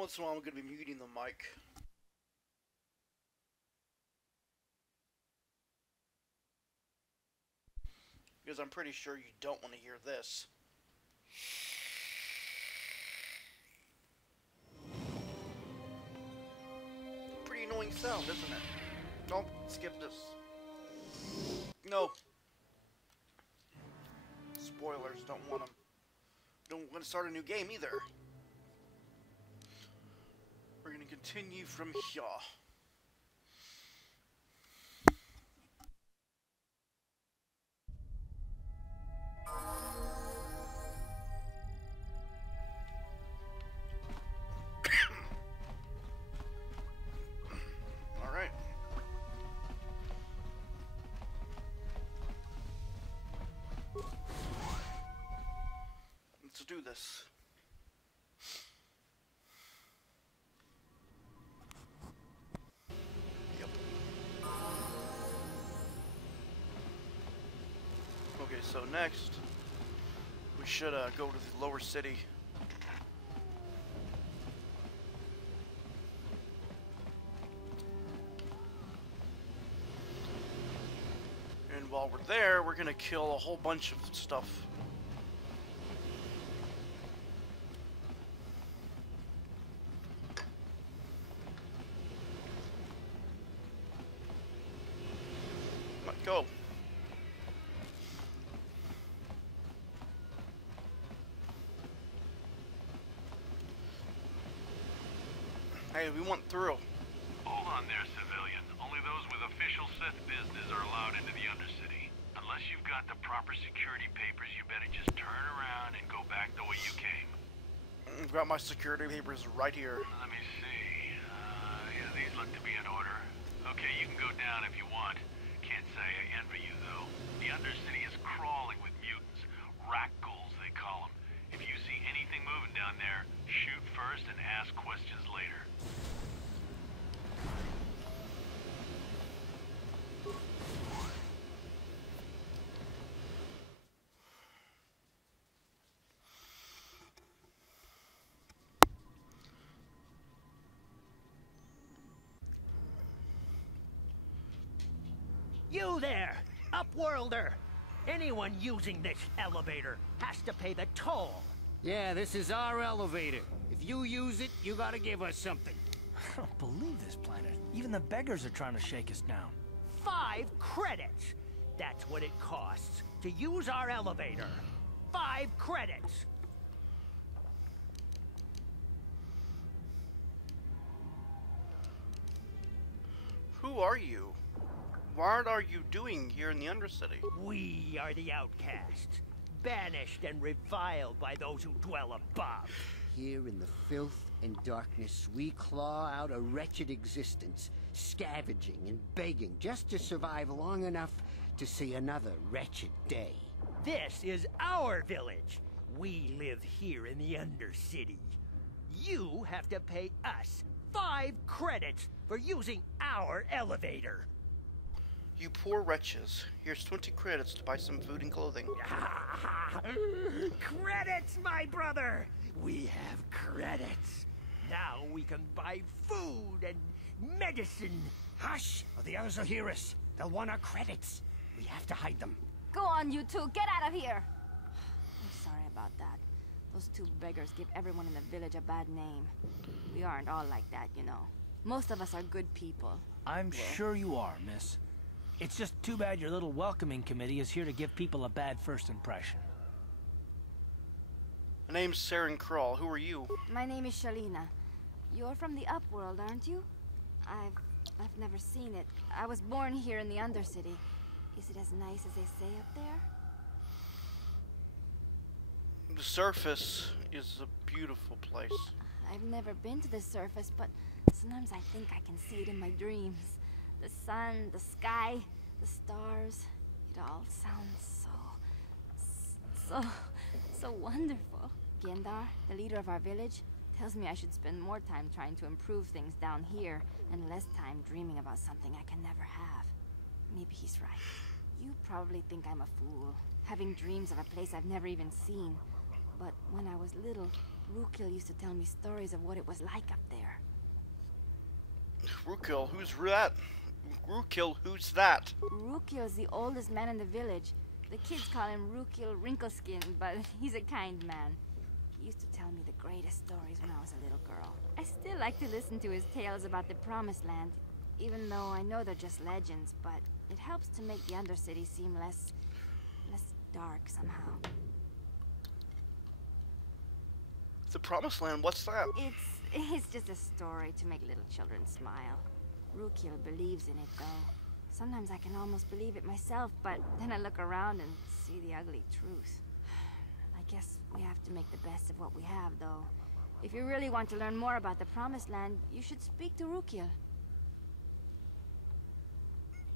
once in a while I'm going to be muting the mic. Because I'm pretty sure you don't want to hear this. Pretty annoying sound, isn't it? Nope, skip this. No. Spoilers, don't want them. Don't want to start a new game either. We're going to continue from here. Alright. Let's do this. Yep. Okay, so next, we should go to the lower city. And while we're there, we're gonna kill a whole bunch of stuff. Go. Hey, we went through. Hold on there, civilian. Only those with official Sith business are allowed into the Undercity. Unless you've got the proper security papers, you better just turn around and go back the way you came. I've got my security papers right here. Let me see. Yeah, these look to be in order. Okay, you can go down if you want. Can't say I envy you, though. The Undercity is crawling with mutants. Rat-ghouls, they call them. If you see anything moving down there, shoot first and ask questions later. You there, Upworlder! Anyone using this elevator has to pay the toll. Yeah, this is our elevator. If you use it, you gotta give us something. I don't believe this planet. Even the beggars are trying to shake us down. 5 credits! That's what it costs to use our elevator. 5 credits! Who are you? What are you doing here in the Undercity? We are the outcasts, banished and reviled by those who dwell above. Here in the filth and darkness, we claw out a wretched existence, scavenging and begging just to survive long enough to see another wretched day. This is our village. We live here in the Undercity. You have to pay us 5 credits for using our elevator. You poor wretches. Here's 20 credits to buy some food and clothing. Credits, my brother! We have credits. Now we can buy food and medicine. Hush, or the others will hear us. They'll want our credits. We have to hide them. Go on, you two. Get out of here. I'm sorry about that. Those 2 beggars give everyone in the village a bad name. We aren't all like that, you know. Most of us are good people. I'm sure you are, miss. It's just too bad your little welcoming committee is here to give people a bad first impression. My name's Saren Krull. Who are you? My name is Shalina. You're from the Upworld, aren't you? I've never seen it. I was born here in the Undercity. Is it as nice as they say up there? The surface is a beautiful place. I've never been to the surface, but sometimes I think I can see it in my dreams. The sun, the sky, the stars. It all sounds so wonderful. Gendar, the leader of our village, tells me I should spend more time trying to improve things down here and less time dreaming about something I can never have. Maybe he's right. You probably think I'm a fool, having dreams of a place I've never even seen. But when I was little, Rukil used to tell me stories of what it was like up there. Rukil, who's that? Rukil, who's that? Rukil's the oldest man in the village. The kids call him Rukil Wrinkleskin, but he's a kind man. He used to tell me the greatest stories when I was a little girl. I still like to listen to his tales about the Promised Land, even though I know they're just legends, but it helps to make the Undercity seem less dark somehow. The Promised Land, what's that? It's just a story to make little children smile. Rukil believes in it, though. Sometimes I can almost believe it myself, but then I look around and see the ugly truth. I guess we have to make the best of what we have, though. If you really want to learn more about the Promised Land, you should speak to Rukil.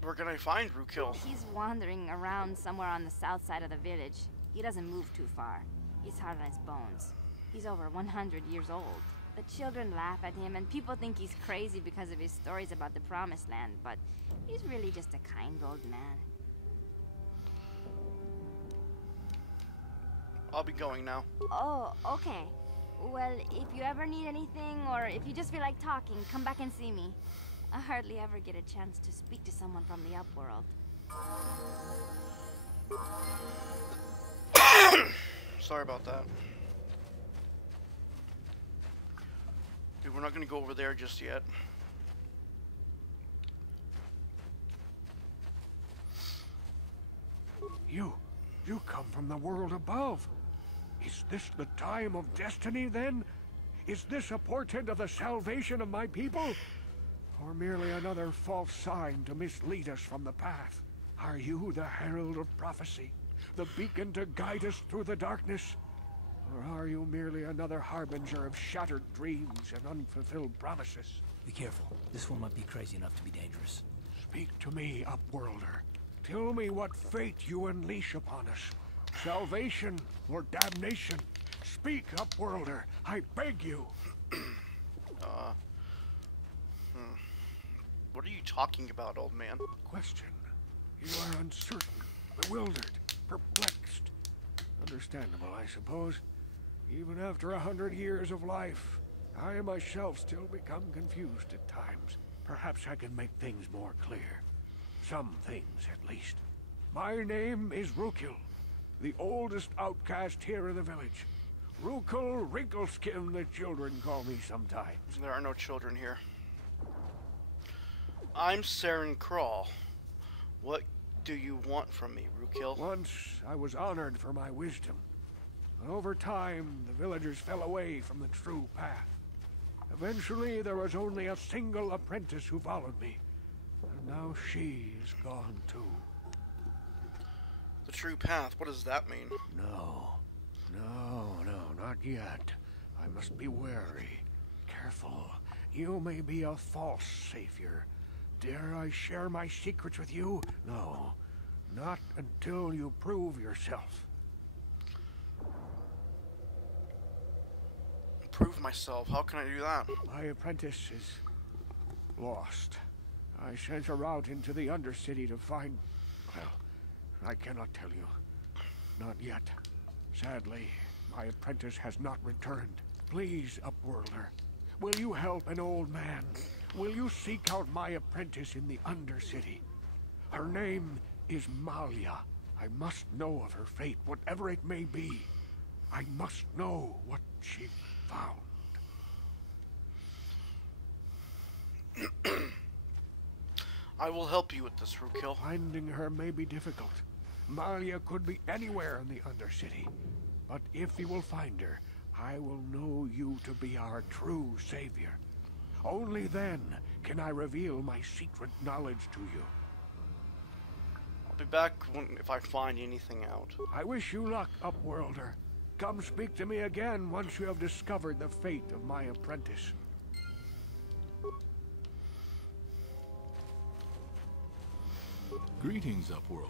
Where can I find Rukil? He's wandering around somewhere on the south side of the village. He doesn't move too far. He's hard on his bones. He's over 100 years old. The children laugh at him, and people think he's crazy because of his stories about the Promised Land, but he's really just a kind old man. I'll be going now. Oh, okay. Well, if you ever need anything, or if you just feel like talking, come back and see me. I hardly ever get a chance to speak to someone from the Upworld. Sorry about that. Dude, we're not gonna go over there just yet. You come from the world above. Is this the time of destiny, then? Is this a portent of the salvation of my people? Or merely another false sign to mislead us from the path? Are you the herald of prophecy? The beacon to guide us through the darkness? Or are you merely another harbinger of shattered dreams and unfulfilled promises? Be careful. This one might be crazy enough to be dangerous. Speak to me, Upworlder. Tell me what fate you unleash upon us. Salvation or damnation? Speak, Upworlder. I beg you. What are you talking about, old man? Question. You are uncertain, bewildered, perplexed. Understandable, I suppose. Even after 100 years of life, I myself still become confused at times. Perhaps I can make things more clear. Some things, at least. My name is Rukil, the oldest outcast here in the village. Rukil Wrinkleskin, the children call me sometimes. There are no children here. I'm Saren Crawl. What do you want from me, Rukil? Once I was honored for my wisdom. But over time, the villagers fell away from the true path. Eventually, there was only a single apprentice who followed me. And now she is gone too. The true path, what does that mean? No, not yet. I must be wary. Careful. You may be a false savior. Dare I share my secrets with you? No, not until you prove yourself. Prove myself? How can I do that? My apprentice is lost. I sent her out into the Undercity to find... Well, I cannot tell you. Not yet. Sadly, my apprentice has not returned. Please, Upworlder, will you help an old man? Will you seek out my apprentice in the Undercity? Her name is Mania. I must know of her fate, whatever it may be. I must know what she found. I will help you with this, Rukil. Finding her may be difficult. Mania could be anywhere in the Undercity. But if you will find her, I will know you to be our true savior. Only then can I reveal my secret knowledge to you. I'll be back if I find anything out. I wish you luck, Upworlder. Come speak to me again once you have discovered the fate of my apprentice. Greetings, Upworlder.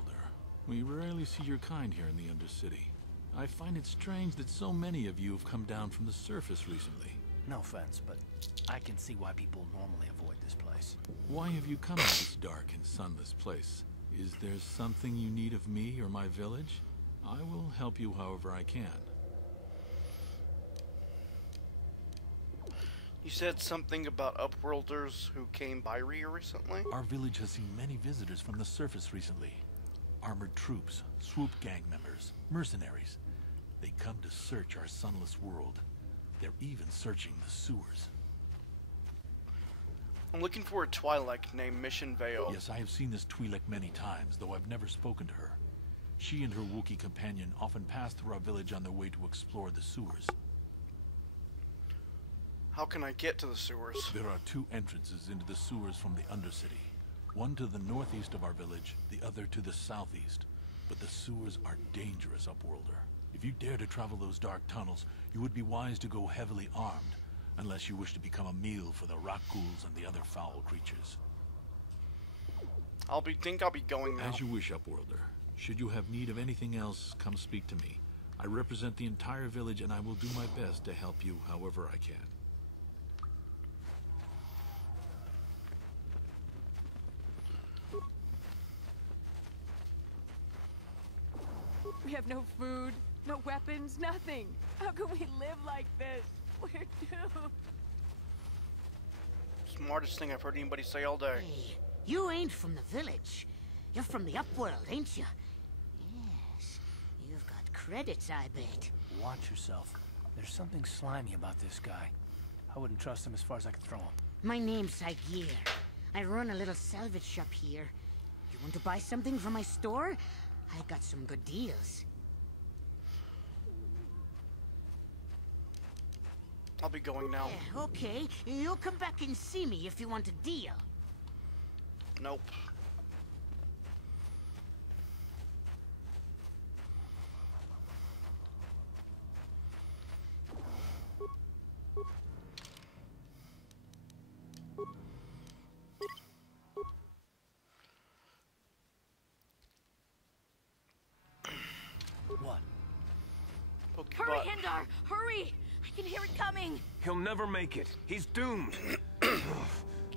We rarely see your kind here in the Undercity. I find it strange that so many of you have come down from the surface recently. No offense, but I can see why people normally avoid this place. Why have you come to this dark and sunless place? Is there something you need of me or my village? I will help you however I can. You said something about Upworlders who came by here recently? Our village has seen many visitors from the surface recently. Armored troops, swoop gang members, mercenaries. They come to search our sunless world. They're even searching the sewers. I'm looking for a Twi'lek named Mission Vale. Yes, I have seen this Twi'lek many times, though I've never spoken to her. She and her Wookiee companion often pass through our village on their way to explore the sewers. How can I get to the sewers? There are two entrances into the sewers from the Undercity. One to the northeast of our village, the other to the southeast. But the sewers are dangerous, Upworlder. If you dare to travel those dark tunnels, you would be wise to go heavily armed, unless you wish to become a meal for the rock ghouls and the other foul creatures. Think I'll be going now. As you wish, Upworlder. Should you have need of anything else, come speak to me. I represent the entire village, and I will do my best to help you however I can. We have no food, no weapons, nothing. How can we live like this? We're doomed. Smartest thing I've heard anybody say all day. Hey, you ain't from the village. You're from the Upworld, ain't you? Yes. You've got credits, I bet. Watch yourself. There's something slimy about this guy. I wouldn't trust him as far as I could throw him. My name's Saigir. I run a little salvage shop here. You want to buy something from my store? I got some good deals. I'll be going now. Yeah, okay. You'll come back and see me if you want a deal. Nope. What? Poke your Hurry, butt. Hindar! Hurry! I can hear it coming! He'll never make it. He's doomed.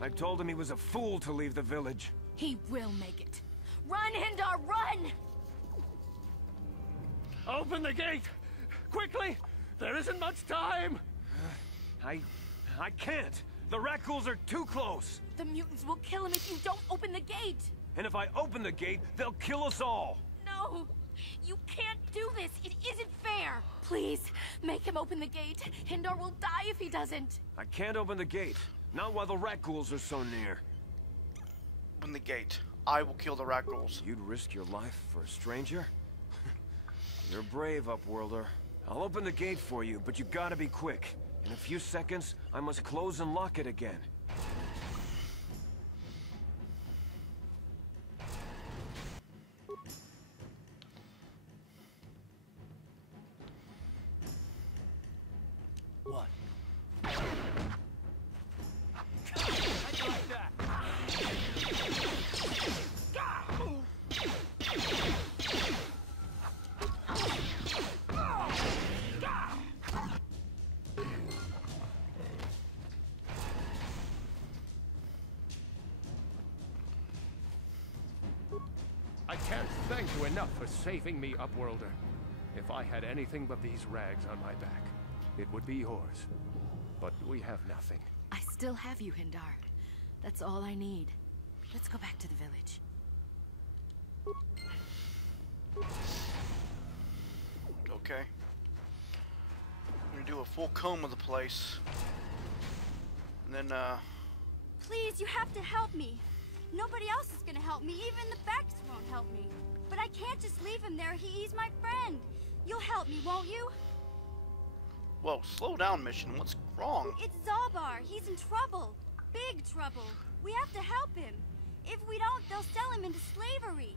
I told him he was a fool to leave the village. He will make it. Run, Hindar, run! Open the gate! Quickly! There isn't much time! I can't. The rat ghouls are too close. The mutants will kill him if you don't open the gate! And if I open the gate, they'll kill us all. No! You can't do this! It isn't fair! Please, make him open the gate. Hindar will die if he doesn't. I can't open the gate. Not while the rat ghouls are so near. Open the gate. I will kill the rat ghouls. You'd risk your life for a stranger? You're brave, Upworlder. I'll open the gate for you, but you gotta be quick. In a few seconds, I must close and lock it again. What? I can't thank you enough for saving me, Upworlder. If I had anything but these rags on my back, it would be yours. But we have nothing. I still have you, Hindar. That's all I need. Let's go back to the village. Okay. I'm gonna do a full comb of the place. And then, Please, you have to help me. Nobody else is gonna help me. Even the Backs won't help me. But I can't just leave him there. He's my friend. You'll help me, won't you? whoa, slow down, Mission. What's wrong? It's Zalbar. He's in trouble. Big trouble. We have to help him. If we don't, they'll sell him into slavery.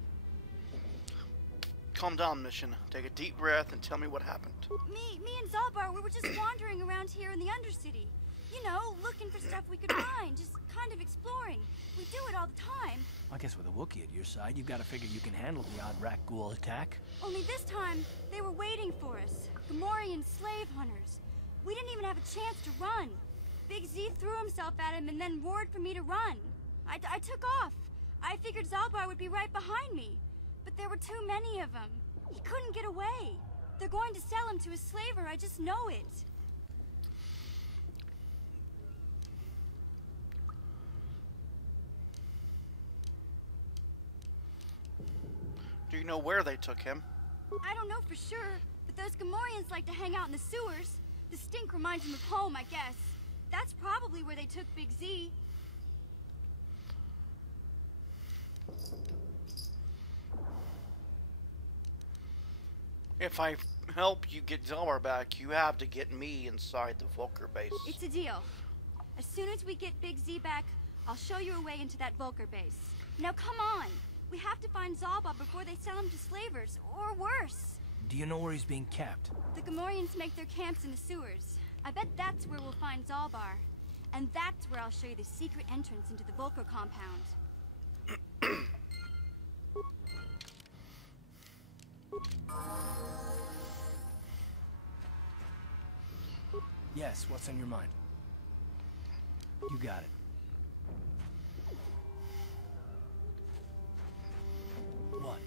Calm down, Mission. Take a deep breath and tell me what happened. Me and Zalbar, we were just wandering around here in the Undercity. You know, looking for stuff we could find, just kind of exploring. We do it all the time. I guess with a Wookiee at your side, you've got to figure you can handle the odd rat ghoul attack. Only this time, they were waiting for us. Gamorrean slave hunters. We didn't even have a chance to run. Big Z threw himself at him and then roared for me to run. I took off. I figured Zalbar would be right behind me. But there were too many of them. He couldn't get away. They're going to sell him to a slaver, I just know it. know where they took him. I don't know for sure, but those Gamorreans like to hang out in the sewers. The stink reminds them of home, I guess. That's probably where they took Big Z. If I help you get Zelmar back, you have to get me inside the Volker base. It's a deal. As soon as we get Big Z back, I'll show you a way into that Volker base. Now come on! We have to find Zalba before they sell him to slavers, or worse. Do you know where he's being kept? The Gamorreans make their camps in the sewers. I bet that's where we'll find Zalbar. And that's where I'll show you the secret entrance into the Volker compound. Yes, what's on your mind? You got it. What?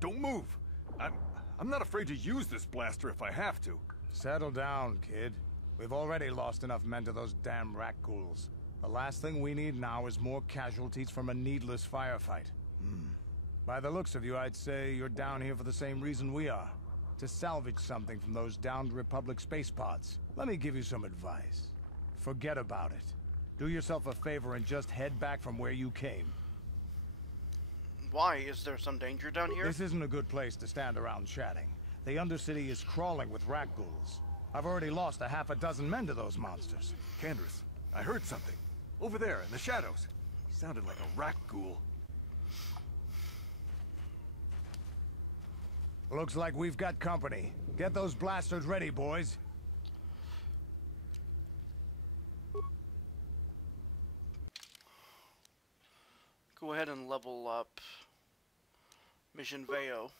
Don't move. I'm not afraid to use this blaster if I have to. Settle down, kid. We've already lost enough men to those damn rat ghouls. The last thing we need now is more casualties from a needless firefight. By the looks of you, I'd say you're down here for the same reason we are. To salvage something from those downed Republic space pods. Let me give you some advice. Forget about it. Do yourself a favor and just head back from where you came. Why? Is there some danger down here? This isn't a good place to stand around chatting. The Undercity is crawling with rat ghouls. I've already lost a half a dozen men to those monsters. Candace, I heard something. Over there, in the shadows. He sounded like a rat ghoul. Looks like we've got company. Get those blasters ready, boys. Go ahead and level up Mission Veo.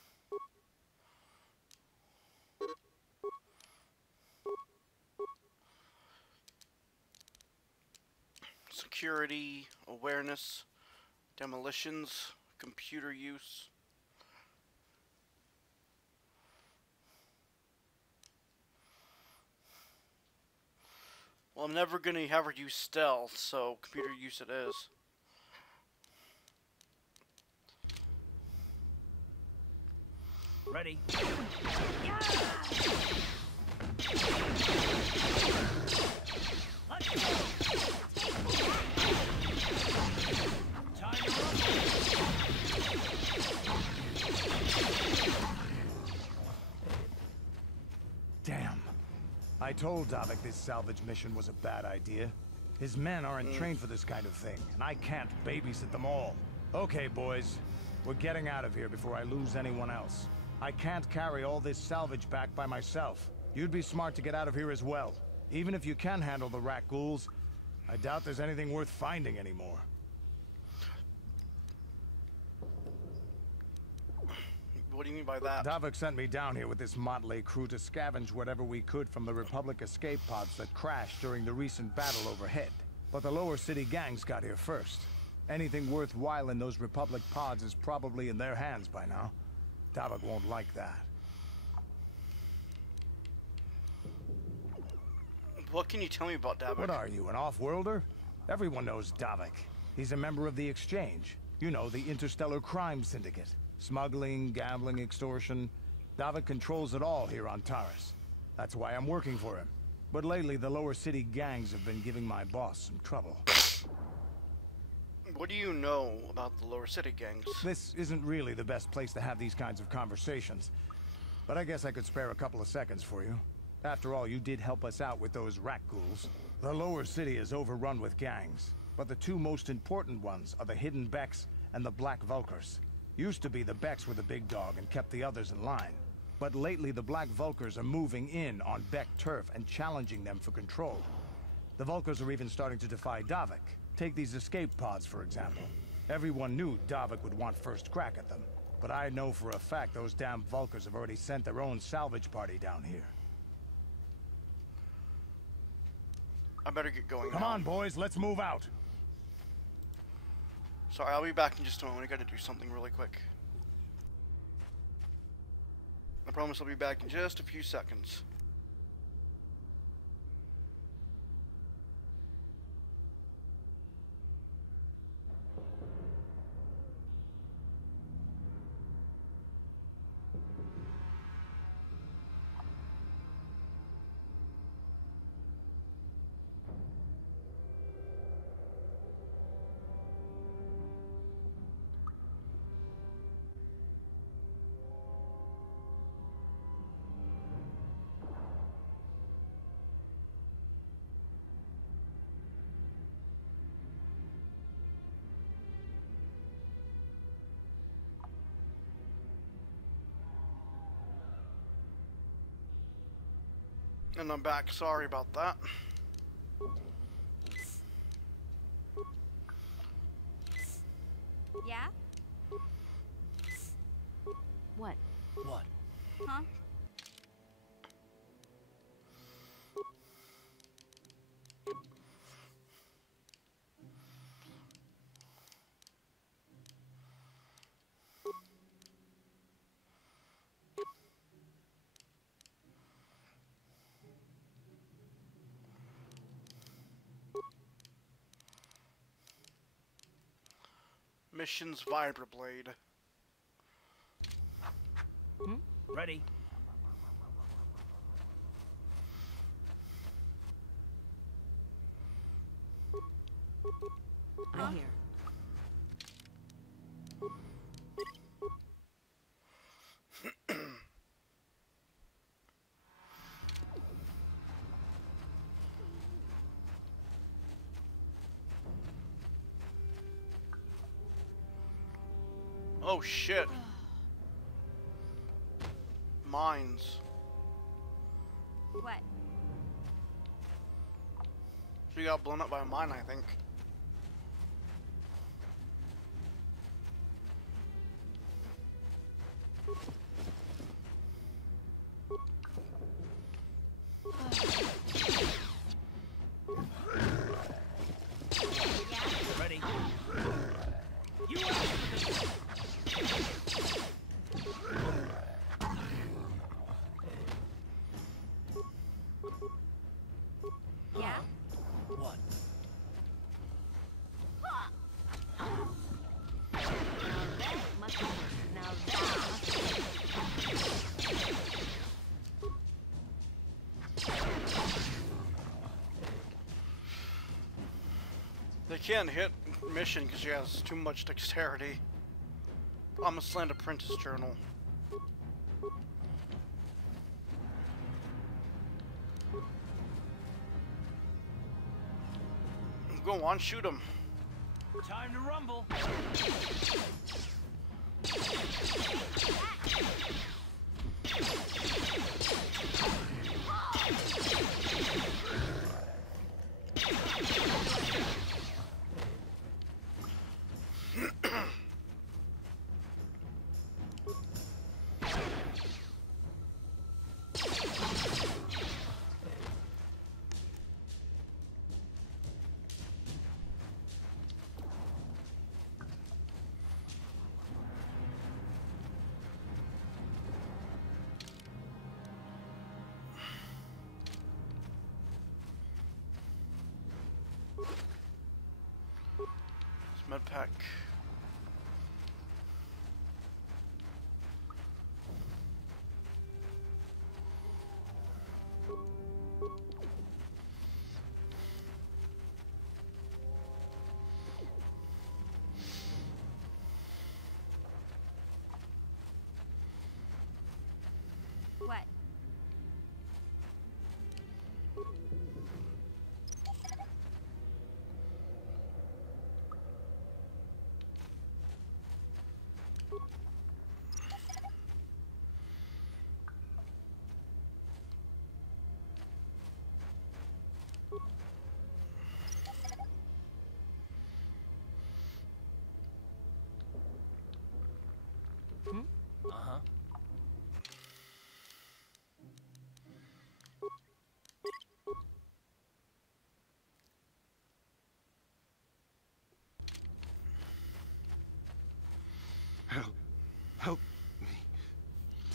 Security, awareness, demolitions, computer use. Well, I'm never going to ever use stealth, so computer use it is. Ready? Let's go. Damn. I told Davik this salvage mission was a bad idea. His men aren't trained for this kind of thing, and I can't babysit them all. Okay, boys. We're getting out of here before I lose anyone else. I can't carry all this salvage back by myself. You'd be smart to get out of here as well. Even if you can handle the rat ghouls, I doubt there's anything worth finding anymore. What do you mean by that? Davik sent me down here with this motley crew to scavenge whatever we could from the Republic escape pods that crashed during the recent battle overhead. But the lower city gangs got here first. Anything worthwhile in those Republic pods is probably in their hands by now. Davik won't like that. What can you tell me about Davik? What are you, an off-worlder? Everyone knows Davik. He's a member of the Exchange. You know, the interstellar crime syndicate. Smuggling, gambling, extortion. Davik controls it all here on Taris. That's why I'm working for him. But lately, the lower city gangs have been giving my boss some trouble. What do you know about the lower city gangs? This isn't really the best place to have these kinds of conversations. But I guess I could spare a couple of seconds for you. After all, you did help us out with those rat ghouls. The lower city is overrun with gangs. But the two most important ones are the hidden Becks and the Black Vulkars. Used to be the Becks were the big dog and kept the others in line. But lately the Black Vulkars are moving in on Beck turf and challenging them for control. The Vulkars are even starting to defy Davik. Take these escape pods, for example. Everyone knew Davik would want first crack at them. But I know for a fact those damn Vulkars have already sent their own salvage party down here. I better get going Come now. on, boys, let's move out. Sorry, I'll be back in just a moment. I gotta do something really quick. I promise I'll be back in just a few seconds. And I'm back. Sorry about that. Yeah? What? What? Huh? Mission's Vibroblade. Ready. I'm here. Oh shit. Mines. What? She got blown up by a mine, I think. Ready. Yeah? What? They can't hit Mission because she has too much dexterity. I'm a Slant Apprentice Journal. Go on, shoot him. Time to rumble.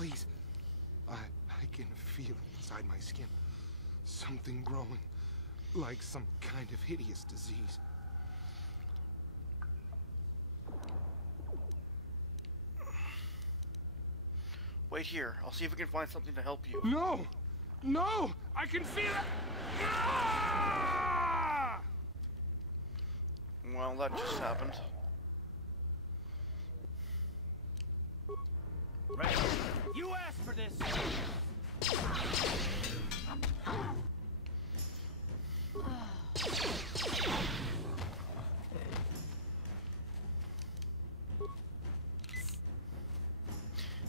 please. I can feel inside my skin. Something growing. Like some kind of hideous disease. Wait here. I'll see if we can find something to help you. No! No! I can feel it! Ah! Well, that just happened. Right. You asked for this!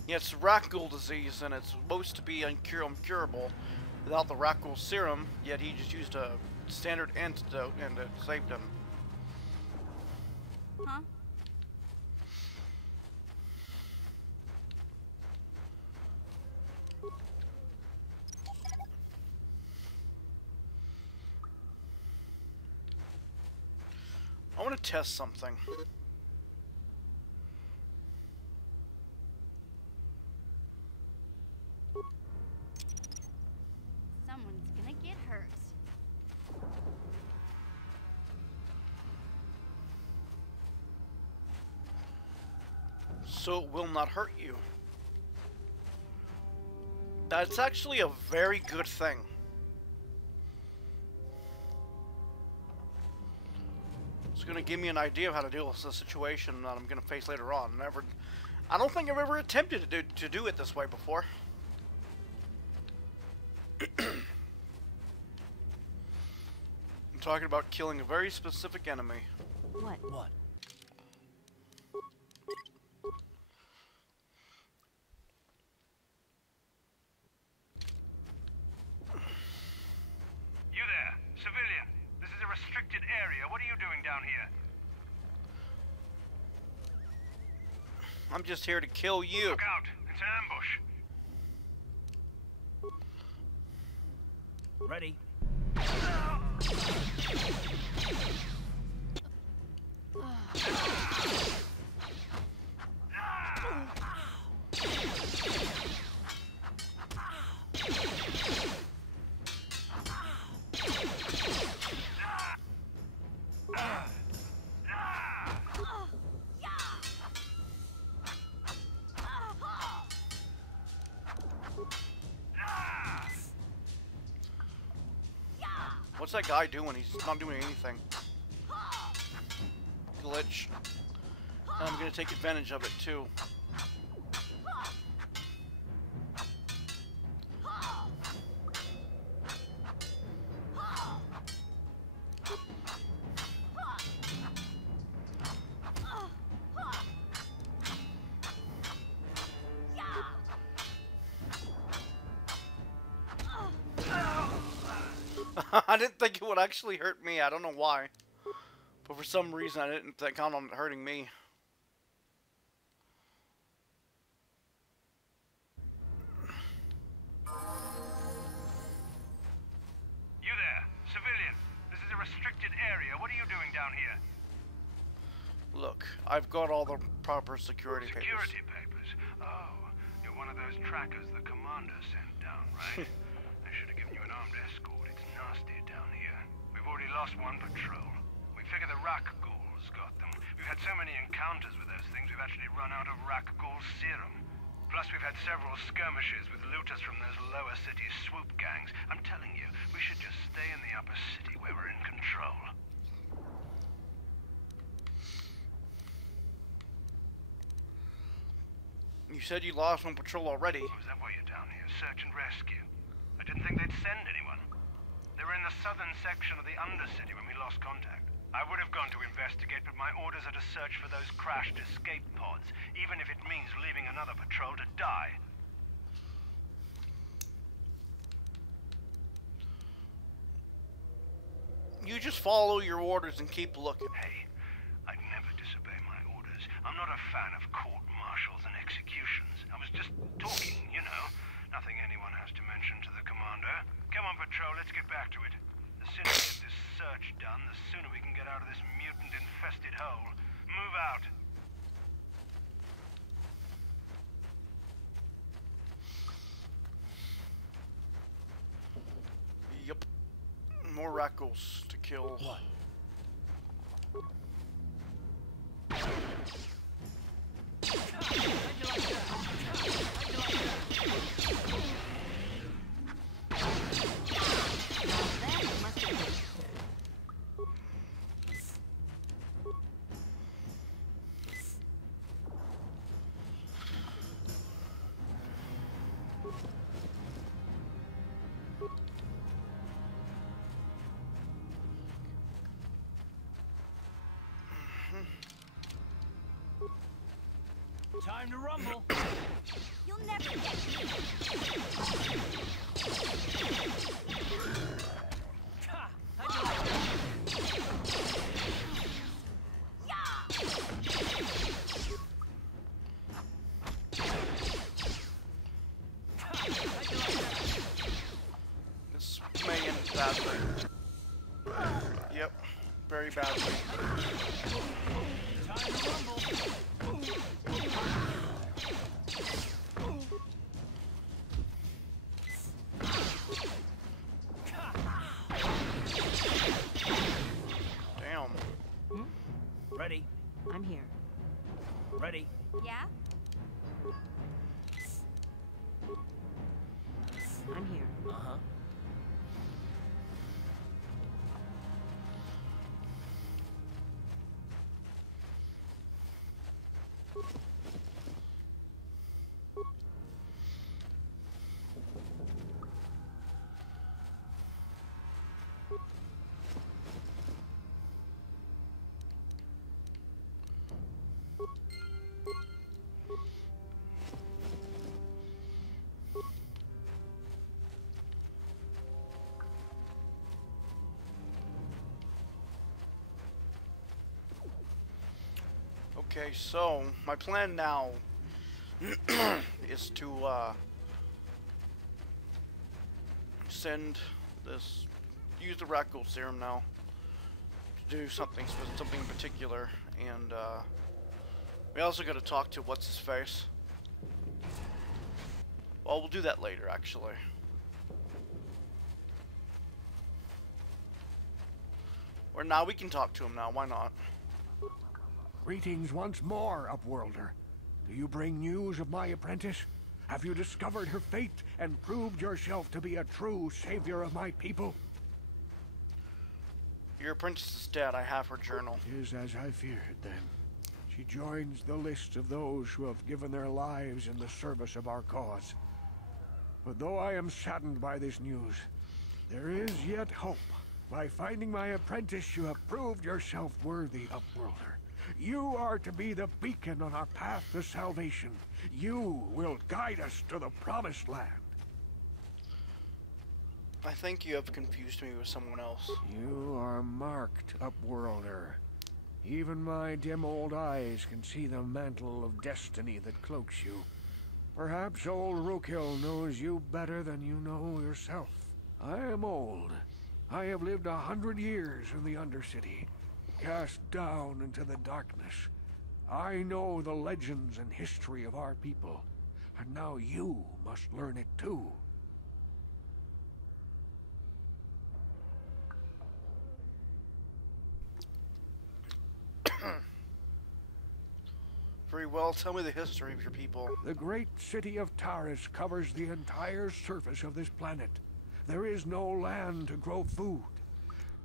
Yeah, it's rat ghoul disease, and it's supposed to be incurable without the rat ghoul serum, yet he just used a standard antidote and it saved him. Huh? I want to test something. Someone's gonna get hurt. So it will not hurt you. That's actually a very good thing. It's going to give me an idea of how to deal with the situation that I'm going to face later on. I don't think I've ever attempted to do it this way before. I'm talking about killing a very specific enemy. What? What? You there, civilian. This is a restricted area. What are you doing down here? I'm just here to kill you. Look out. It's an ambush. Ready? What's that guy doing? He's not doing anything. Glitch. And I'm gonna take advantage of it too. I didn't think it would actually hurt me. I don't know why. But for some reason, I didn't count on it hurting me. You there, civilian. This is a restricted area. What are you doing down here? Look, I've got all the proper security papers. Security papers? Oh, you're one of those trackers the commander sent down, right? They should have given you an armed escort. It's nasty down here. We've already lost one patrol. We figure the Rack Ghouls got them. We've had so many encounters with those things, we've actually run out of Rack Ghoul serum. Plus, we've had several skirmishes with looters from those lower city swoop gangs. I'm telling you, we should just stay in the upper city where we're in control. You said you lost one patrol already. Oh, is that why you're down here? Search and rescue? I didn't think they'd send anyone. They were in the southern section of the Undercity when we lost contact. I would have gone to investigate, but my orders are to search for those crashed escape pods, even if it means leaving another patrol to die. You just follow your orders and keep looking. Hey, I'd never disobey my orders. I'm not a fan of court-martials and executions. I was just talking, you know. Nothing anyone has to mention to the commander. Come on, patrol, let's get back to it. The sooner we get this search done, the sooner we can get out of this mutant-infested hole. Move out. Rackles to kill. What? Time to rumble. You'll never get me. Ha! How'd you like that? This may end badly. Yep, very badly. Time to rumble. Damn. Ready? I'm here. Ready? Yeah? I'm here. Uh-huh. Okay, so my plan now is to use the Rackle serum now to do something in particular, and we also got to talk to what's his face. Well, we'll do that later, actually. Or now we can talk to him now. Why not? Greetings once more, Upworlder. Do you bring news of my apprentice? Have you discovered her fate and proved yourself to be a true savior of my people? Your apprentice is dead. I have her journal. Is as I feared, then. She joins the list of those who have given their lives in the service of our cause. But though I am saddened by this news, there is yet hope. By finding my apprentice, you have proved yourself worthy, Upworlder. You are to be the beacon on our path to salvation. You will guide us to the promised land. I think you have confused me with someone else. You are marked, Upworlder. Even my dim old eyes can see the mantle of destiny that cloaks you. Perhaps old Rookhill knows you better than you know yourself. I am old. I have lived 100 years in the Undercity, cast down into the darkness. I know the legends and history of our people, and now you must learn it too. Very well, tell me the history of your people. The great city of Taris covers the entire surface of this planet. There is no land to grow food.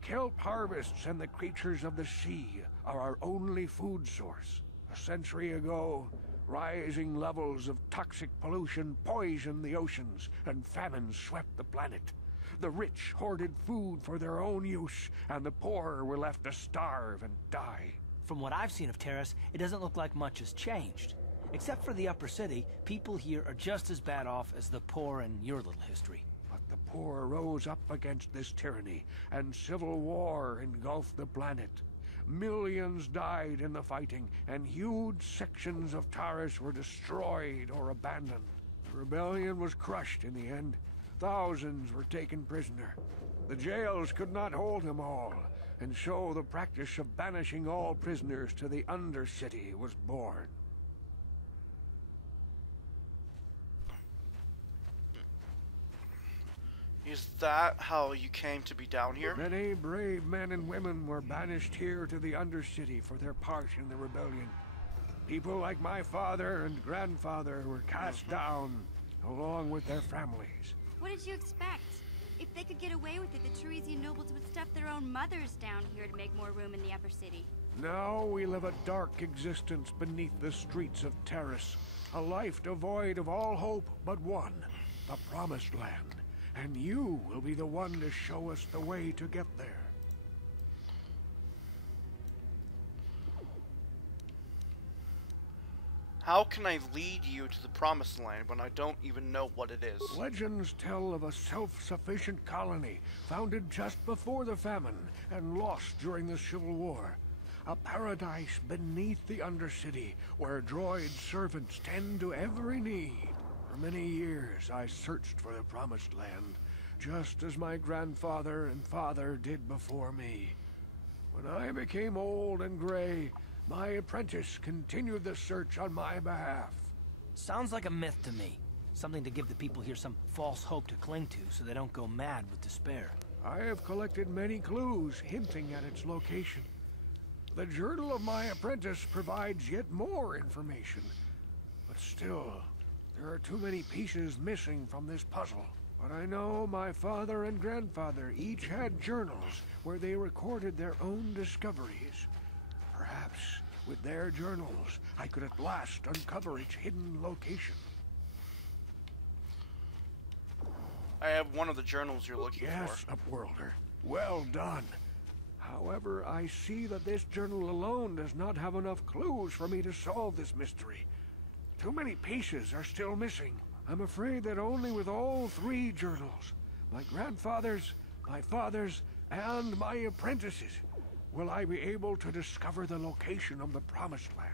Kelp harvests and the creatures of the sea are our only food source. A century ago, rising levels of toxic pollution poisoned the oceans, and famine swept the planet. The rich hoarded food for their own use, and the poor were left to starve and die. From what I've seen of Terrace, it doesn't look like much has changed. Except for the upper city, people here are just as bad off as the poor in your little history. But the poor rose up against this tyranny, and civil war engulfed the planet. Millions died in the fighting, and huge sections of Taris were destroyed or abandoned. The rebellion was crushed in the end. Thousands were taken prisoner. The jails could not hold them all, and so the practice of banishing all prisoners to the Undercity was born. Is that how you came to be down here? Many brave men and women were banished here to the Undercity for their part in the rebellion. People like my father and grandfather were cast down, along with their families. What did you expect? If they could get away with it, the Teresian nobles would stuff their own mothers down here to make more room in the upper city. Now we live a dark existence beneath the streets of Terrace. A life devoid of all hope but one, the Promised Land. And you will be the one to show us the way to get there. How can I lead you to the Promised Land when I don't even know what it is? Legends tell of a self-sufficient colony founded just before the famine and lost during the Civil War. A paradise beneath the Undercity where droid servants tend to every need. For many years I searched for the Promised Land, just as my grandfather and father did before me. When I became old and gray, my apprentice continued the search on my behalf. Sounds like a myth to me. Something to give the people here some false hope to cling to so they don't go mad with despair. I have collected many clues hinting at its location. The journal of my apprentice provides yet more information. But still, there are too many pieces missing from this puzzle. But I know my father and grandfather each had journals where they recorded their own discoveries. Perhaps with their journals, I could at last uncover its hidden location. I have one of the journals you're looking for. Yes, Upworlder. Well done. However, I see that this journal alone does not have enough clues for me to solve this mystery. Too many pieces are still missing. I'm afraid that only with all three journals, my grandfather's, my father's, and my apprentice's, will I be able to discover the location of the Promised Land.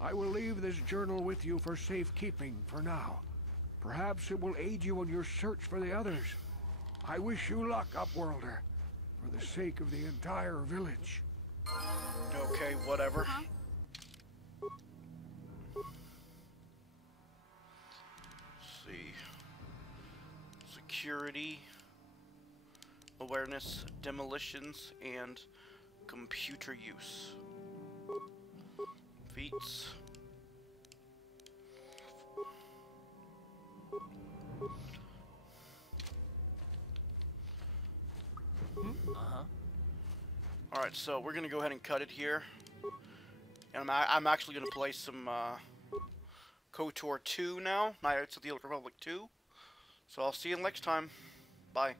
I will leave this journal with you for safekeeping for now. Perhaps it will aid you in your search for the others. I wish you luck, Upworlder, for the sake of the entire village. Okay, whatever. Let's see. Security, awareness, demolitions, and computer use. Feats. Alright, so we're gonna go ahead and cut it here. And I'm actually gonna play some KOTOR 2 now, Knights of the Old Republic 2. So I'll see you next time. Bye.